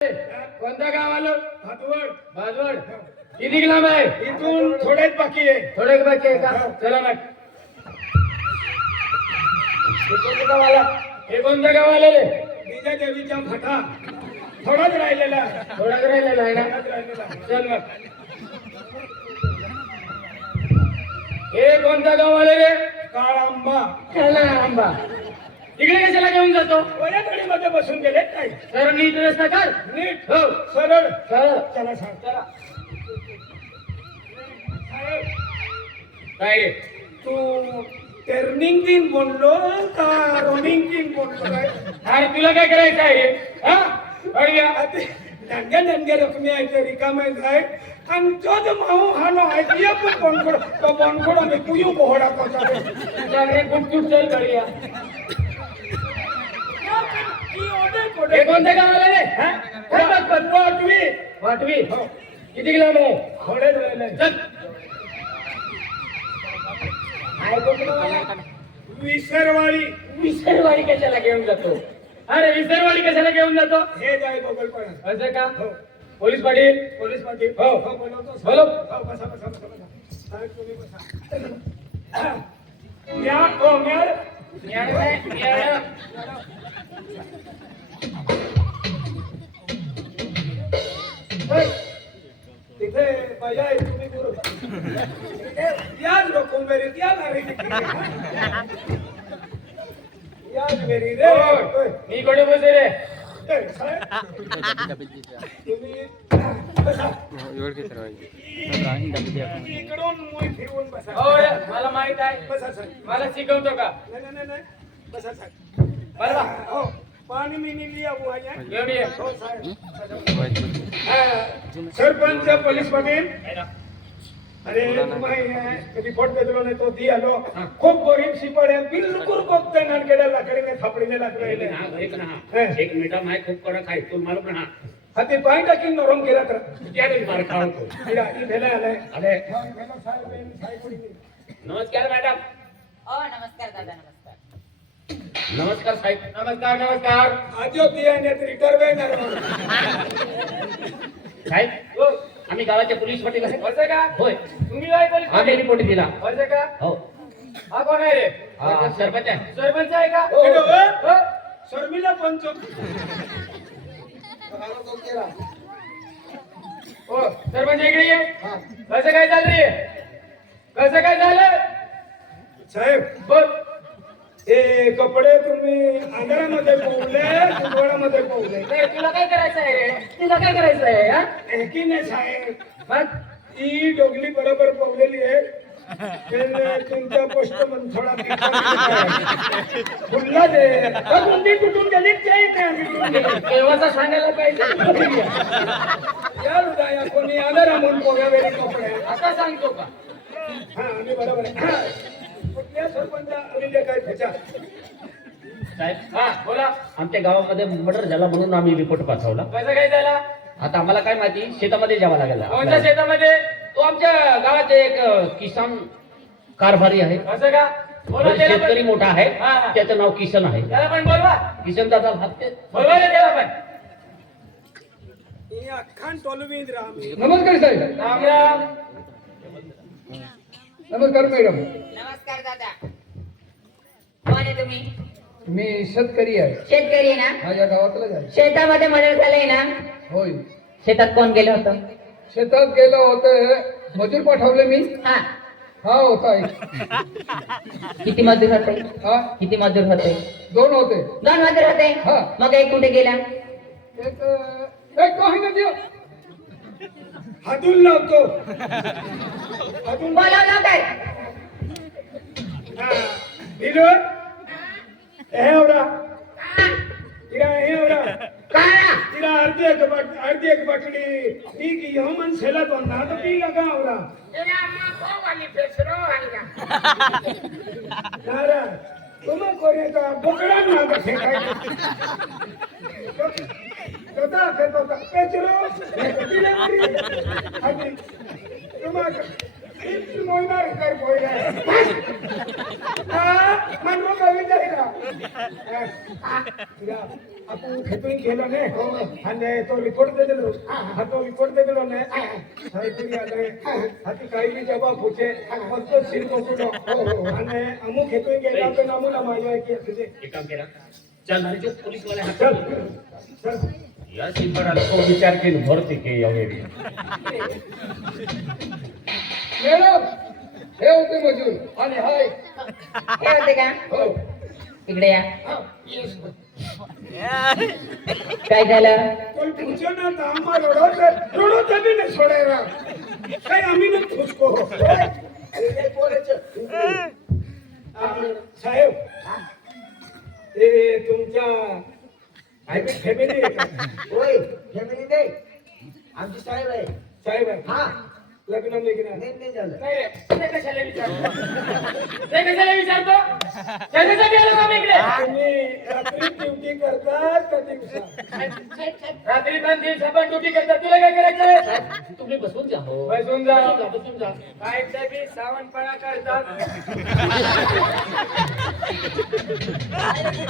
कोणतं गाव आलं? भादवड. भादवड. किती लांब आहे? इथून थोडेच बाकी आहे. थोडे बाकी आहे का? चला मग. हे कोणतं गाव आलं? हे कोणतं गाव आलं रे? बीजा देवीचा फटा थोडाच राहिलेला आहे. थोडाच राहिलेला आहे ना? थोडाच राहिलेला आहे. चल मग. हे कोणतं गाव आलं रे? काळा आंबा. काळा आंबा. तिकडे कशाला घेऊन जातो? वया मध्ये बसून गेले काय तर नीट रस्ता कर. नीट हो. सरळ. चला. चला सांग. चला. साहेब, काय रे? तू टर्निंग किंग बोललो का रनिंग किंग बोललो काय? अरे तुला काय करायचं आहे रे? हा? अडव्या. नंगे नंगे रकमी आहे ते रिकामे आहे आणि तो जो माहू हा नो आहे ते पण बनकोड तो बनकोड आम्ही कुयू कोहडा कोचा चांगले गुपचूप चल गड्या. हे कोणतं गाव आलं रे? हा? वाटवी वाटवी. किती लांब आहे? थोडे राहिले. चल. आहे कोणतं गाव आलं? विसरवाडी. विसरवाडी कशाला घेऊन जातो? अरे विसरवाडी कशाला घेऊन जातो? हे जाय गोगलपाडा. असं का? हो. पोलीस पाटील. पोलीस पाटील. हो. हो बोलवतो. बोलो. हो बसा बसा बसा बसा. साहेब तुम्ही बसा. म्या ओ म्या तिथे बाया आहे तुम्ही गुरु. याच लोक मेरी याच अरे याच मेरी रे. मी कोणी बोलते रे? तुम्ही बसा. इकडून मुई फिरवून बसा. हो रे, मला माहित आहे. बसा साहेब. मला शिकवतो का? नाही नाही नाही बसा साहेब. बसा. हो पाणी मिनी लिया बुआ या. घेऊन ये. हो साहेब. सरपंच पोलीस पाटील. अरे तुम्हारी रिपोर्ट भेजलो नाही तो दी आलो. खूप गरीब सिपाळे बिलकुल बघते नाडगेड्या लाकडीने थापडीने लागलेले. एक मिनिट माय खूप कडक आहे तू मालूम ना. हा ते पाय टाकीन नरम केला तर त्या दिवशी मार खावतो. भेला आलाय. अरे साहेब नमस्कार मॅडम. नमस्कार दादा नमस्कार. नमस्कार साहेब. नमस्कार नमस्कार आजो दियाण्यात रिटर्व येणार. साहेब हो, आम्ही गावाचे पोलीस पाटील आहे. असं का? होय. तुम्ही काय पोलीस पाटील? आम्ही रिपोर्ट दिला. असं का? हो. हा कोण आहे रे? हा सरपंच आहे. सरपंच आहे का? हो. शर्मिला पंच. हो सरपंच इकडे ये. कसं काय चाललं रे? कसं काय झालं? साहेब बोल. हे कपडे तुम्ही अंधारामध्ये पोहले उजवाडामध्ये पोहले. नाही, तुला काय करायचं आहे रे? तुला काय करायचं आहे? हा? की नाही साहेब मग ही डोगली बरोबर पोहलेली आहे. पण तुमचा पोस्ट पण थोडा फुलला दे. गुंडी कुठून गेली ते केव्हाचा सांगायला पाहिजे. या हृदया कोणी अंधारा म्हणून पोहावेले कपडे. आता सांगतो का? हा आम्ही बरोबर आहे. कुठल्या सरपंच आलेले काय त्याच्या साहेब हा बोला. आमच्या गावामध्ये मर्डर झाला म्हणून आम्ही रिपोर्ट पाठवला. कसं काय झाला? आता आम्हाला काय माहिती शेतामध्ये जावं लागेल. कोणत्या शेतामध्ये? तो आमच्या गावाचे एक किसान कारभारी आहे. असं का? शेतकरी मोठा आहे. त्याचं नाव किशन आहे. त्याला पण बोलवा. किशन दादा हाते बोलवा त्याला पण. अख्खान टोलवीन राम. नमस्कार साहेब. राम राम. नमस्कार मॅडम. नमस्कार दादा. कोण आहे तुम्ही? मी शेतकरी आहे. शेतकरी आहे ना? माझ्या गावातलाच आहे. शेतामध्ये मदत झालंय ना? होय. शेतात कोण गेलं होतं? शेतात गेलो होते. मजूर पाठवले मी. हा. हा होता एक. किती मजूर होते? हा किती मजूर होते? 2 होते. 2 मजूर होते. हा. मग एक कुठे गेला? एक काही नाही. हातून लावतो. हातून बोलावलं काय? दिलो एवढा तिला एवढा काळा. तिला अर्धी एक बाटली ती की मन सेला तो ना तो पी लगा आवरा. नारा तुम कोरे का बोकड़ा ना बसे काय तोता पेचरो तिला आधी तुम मोयनार कर मोयनार मनवा कवी जाईना आपण खेतून गेलो ने आणि तो रिपोर्ट दे दिलो हा तो रिपोर्ट दे दिलो ने साहेबनी आले हाती काही बी जवाब पूछे मस्त सिर पकडो आणि अमु खेतून गेला तर नमुना माझ्या की तुझे एक काम करा चल म्हणजे पोलीस वाले हात चल चल या सिंपडाला को विचार केली भरती के यावेळी मॅडम हे होते मजूर आणि हाय हे होते का हो इकडे या काय झालं कोई पूछो ना तो हमार रोडो तभी नहीं छोड़ेगा कहीं हमी ने उसको अरे काय बोलायचं साहेब ते तुमच्या हायब्रिड फॅमिली आहे का होय फॅमिली नाही आमची साहेब आहे साहेब आहे हा लग्न वेगळं नाही झालं नाही रे, ते कशाला विचारतो ते कशाला विचारतो त्याच्यासाठी आलो आम्ही इकडे तुम्ही रात्री ड्युटी करतात का दिवसा रात्री पण दिवसा पण ड्युटी करतात तुला काय करायचं तुम्ही बसून जा हो बसून जा बसून जा काय बी सावनपणा करतात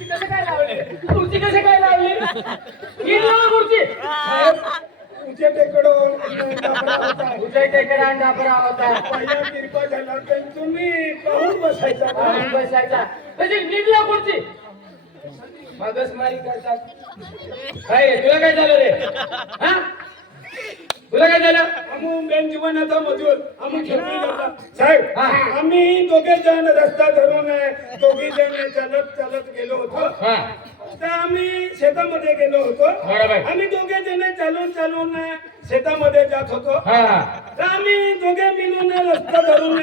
खुर्ची कसे काय लावली ही लावा खुर्ची तुझे टेकडून डाबरा होता. तुझ्या टेकडा डाबरा होता पहिला किरपा झाला तर तुम्ही पाहून बसायचा ना. आणि बसायचा म्हणजे निघला खुर्ची मागसमारी करतात काय रे तुला काय झालं रे हा तुला काय झालं आम्ही बेन जीवनाचा मजूर आम्ही खेळून जातात साहेब हा. आम्ही दोघे जण रस्ता धरून दोघे जण चालत चालत गेलो होतो हा तर आम्ही शेतामध्ये गेलो होतो बरोबर. आम्ही दोघे जण चालून चालून शेतामध्ये जात होतो हा तर आम्ही दोघे मिळून रस्ता धरून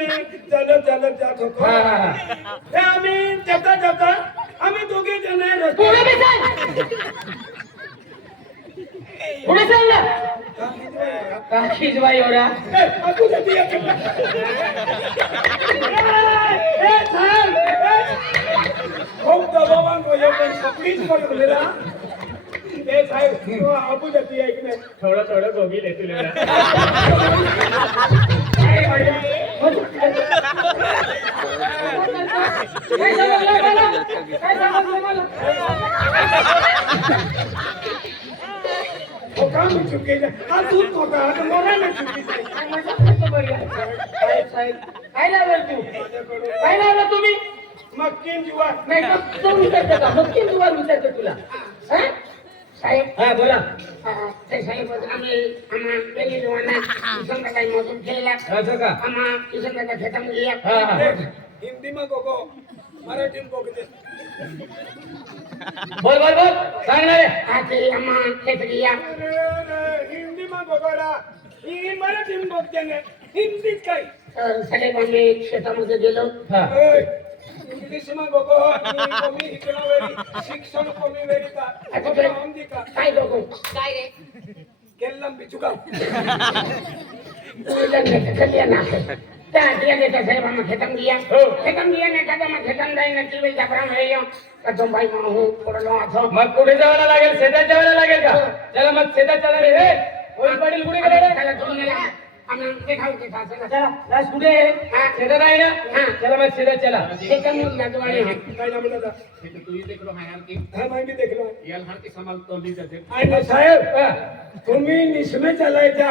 चालत चालत जात होतो हा हा तर आम्ही जाता जाता आम्ही दोघे जण पुढे रस्ता बी चाल पुढे चाल ना काकीच बाई एवढा खूप दबावान प्लीज बोललेला ते साहेब आपू जाती ऐकणे थोडं थोडं गोबी ले तुला काम चुकीचं हा तूच होता आता मला नाही चुकीचं काय लावलं तू काय लावलं तुम्ही मक्कीन जीवा नाही तो विचारतो का मग किती वार विचारतो तुला हा? साहेब हा बोला ते साहेब आम्ही आम्हा पहिली जवाना संध्याकाळी मजूर केलेला असं का आम्हा संध्याकाळ खेतामध्ये या हा हा हिंदी में गोगो मराठी में गोगते बोल बोल बोल सांग ना रे हा ते आम्हा खेतरी या हिंदी में गोगोला ही मराठी में गोगते ने हिंदी काय तर साहेब आम्ही शेतामध्ये गेलो हा इंग्लिश में गोगो कमी इतना वेरी शिक्षण कमी वेरी का गोगो हिंदी का काय बघू काय रे केल्लम बिचुका कल्याण आहे त्या नेता साहेब आम्हा खेतामध्ये या खेतामध्ये या नेता आम्हा खेतान जाईन टीव्ही जाबरा मिळे का तुम भाई माहू पडलो असं मग कुठे जावं लागेल शेतात जावं लागेल का चला मग शेतात चला रे हे कोण पडेल कुठे गेले रे त्याला तुम्ही गेला आम्ही ते खाऊ ते सासला चला लास कुठे आहे? शेतात आहे ना चला मग शेतात चला खेतामध्ये नातवाडी आहे काय नाम दादा तू देख लो हायार की हा माहिती देखलो याल हार की संभाल तो ली जाते आणि साहेब तुम्ही निसमे चालायच्या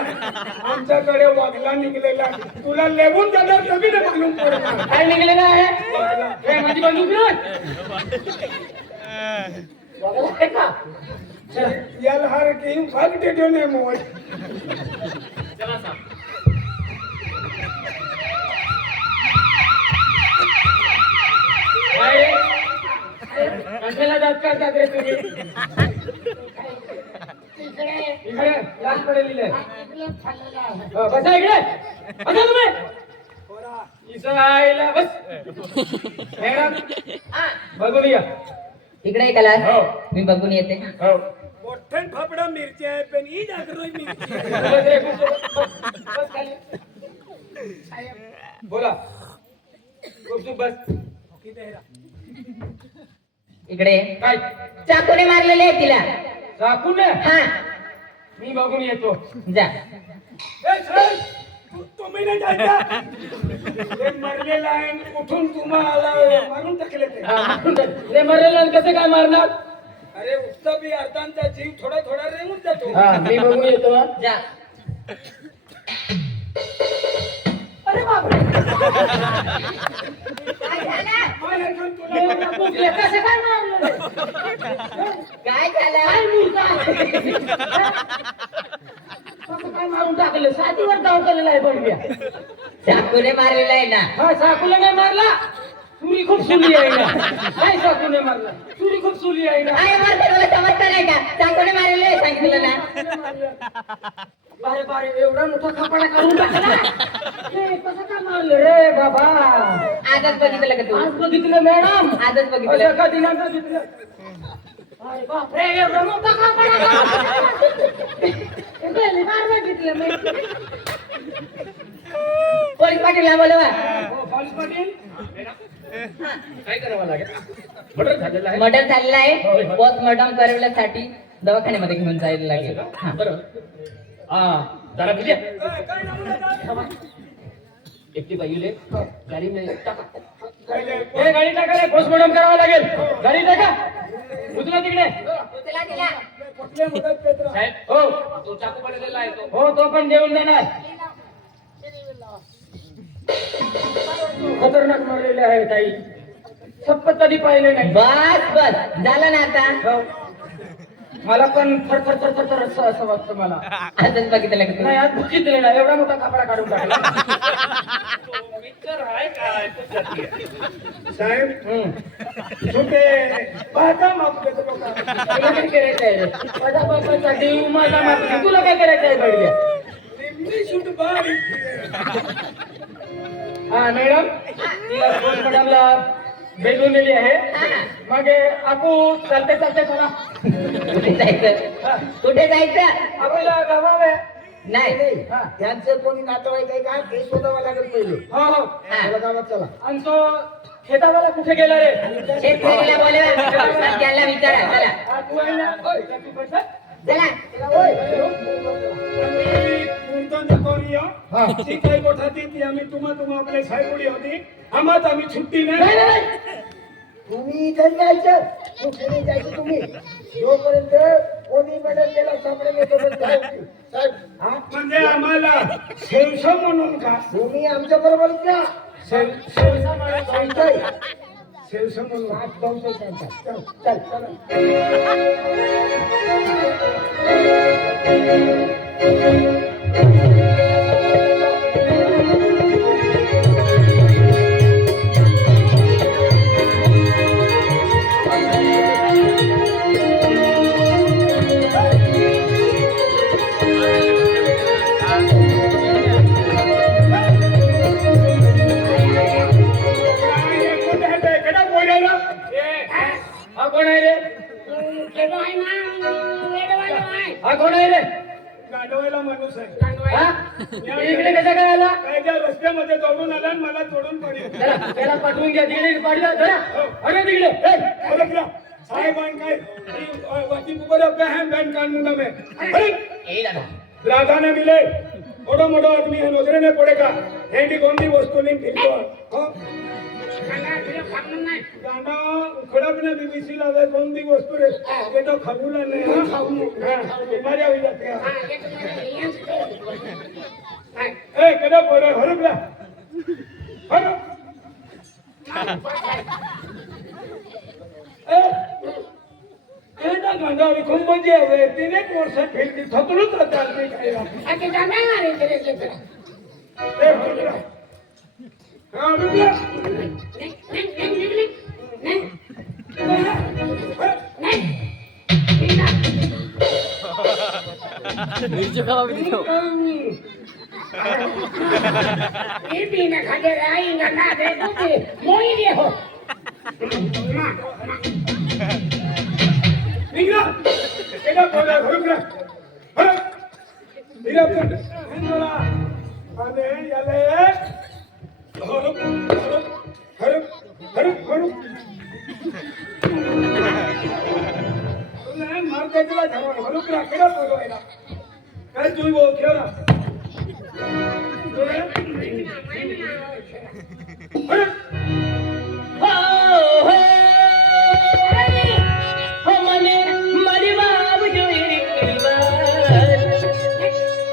आमच्याकडे वागला निघलेला तुला लेवून जाणार कमी ना मालूम पडणार काय निघालेलं आहे हे माझी बंदूक घेऊन बघा आहे का चला याला हार की भाग देतो नाही मोबाईल चला सांग काय कशाला जात करतात रे तुम्ही इकडे लाच पडेल बसा इकडे बसा तुम्ही इथं आईला बस मॅडम बघून या इकडे कला हो मी बघून येते हो मोठ्यान फापडा मिरची आहे पण ही जागरोय मिरची बस रे, बस खाली. बोला गुपचूप बस इकडे काय चाकूने मारलेले आहे तिला चाकून हा मी बघून येतो जा ए, साहेब, तुम्ही नाही जायचा ते मरलेला आहे उठून तुम्हाला मारून टाकले ते ते मरेल कसं काय मारणार? अरे उठता बी अर्धांचा जीव थोडा थोडा रेंगून जातो हा मी बघून येतो हा. जा. अरे बापरे काय झालं? मला पण तुला एवढा कुठले कसं काय मारलं? काय झालं? काय मुलगा? कसं काय मारून टाकलं? साधीवर धाव केलेला आहे बंड्या. चाकूने मारलेला आहे ना. हा साकूला नाही मारला, सुरी खूप सुली आहे ना. काय साकूने मारला, सुरी खूप सुली आहे ना. काय मारते मला समजतं नाही का? चाकूने मारलेलं आहे सांगितलं ना. बारे बारे एवढा मोठा कपडा काढून टाकला. हे कसं काय मारलं रे बाबा? आजच बघितलं का तू? आज बघितलं मॅडम, आजच बघितलं. का दिनांक बघितलं. अरे बापरे एवढा मोठा कपडा हे पहिली बार बघितलं मी. पोलीस पाटीलला बोलवा. हो, पोलीस पाटील काय करावं लागेल? मर्डर झालेलं आहे. मर्डर झालेला होय, आहे. होय. पोस्टमॉर्टम करवण्यासाठी दवाखान्यामध्ये घेऊन जायला लागेल. हा. बरं हा जरा विजय एकटी बाईले गाडी नाही टाका. हे गाडी टाका रे, पोस्टमॉर्टम करावं लागेल. गाडी टाका, उचला तिकडे. उचला तिला. कुठले मदत करत राहा. साहेब हो तो चाकू पडलेला आहे तो. हो तो पण देऊन देणार. खतरनाक मारलेले आहे ताई, शपथ कधी पाहिले नाही. बस बस झालं ना आता. हो. मला पण थर थर थर थर थर असं वाटतं मला. आजच बघितलं का नाही तू? आज भुकीत ना एवढा मोठा कपडा काढून टाकला. साहेब छोटे पाहता माफ करतो लोकांना. तुला काय करायचं आहे? माझ्या बापासाठी माझा मात्र तुला काय करायचं आहे बडव्या? मी शूट बारी हा मॅडम मॅडमला भेटून दिली आहे. मग आपू चालते चालते चला कुठे जायचं? कुठे जायचं? आपल्याला गावावे. नाही. हा. त्यांचं कोणी नातेवाईक आहे का ते शोधावं लागेल पहिले हो हो चला गावात चला आणि तो खेतावाला कुठे गेला रे? शेतकरीला बोलवा. त्याला विचारा. चला हा, तू आहे ना? ओय, तू पैसा? चला. काही गोठा ती आम्ही तुम्हा आपले साहेबुडी होती आम्हाच आम्ही सुट्टी नाही, नाही नाही, नाही. तुम्ही इथे जायचं कुठे जायचं तुम्ही जोपर्यंत कोणी मदत केला सापडेल साहेब हा म्हणजे आम्हाला शेवस म्हणून का तुम्ही आमच्या बरोबर जा पैसा मारायचा. शेवस म्हणून हात जाऊन त्यांचा चल चल चल हा कोण आहे रे? हा कोण आहे रे? गाडवायला माणूस आहे हा? इकडे कसा काय आला? काय त्या रस्त्यामध्ये दौडून आला आणि मला तोडून पडेल चला त्याला पाठवून घ्या तिकडे पाठवा. चला अरे तिकडे ए, साहेबान काय वती ऊपर बहन बहन कानून में ए दादा. राधा ने मिले मोठो मोठो आदमी है नजरे ने पड़ेगा हेंडी गोंदी वस्तू नहीं फिरतो हो गाना उखड़ा ने बीबीसी लावे गोंदी वस्तू रे ये तो खबूला ने बीमारी हो जाती है ए केदा पोरे हरबला हर एदा गांडा विखंबजी आहे 3 वर्ष फिरती थकलूच चालते काय आता जाणार नाही रे तिकडे. ए हरबला हा हरबला ये भी ना खाते आएगा ना दे तो मोई ले हो. निघा केदा पोरे हरबला हर निघा पण हिंदुला आणि याले हरब हरब हरब हरब तुला मारते तुला हरबला केदा पोरे काय तू बोल खेळा हो, हो, મને મારી બાપ જોઈ વાત.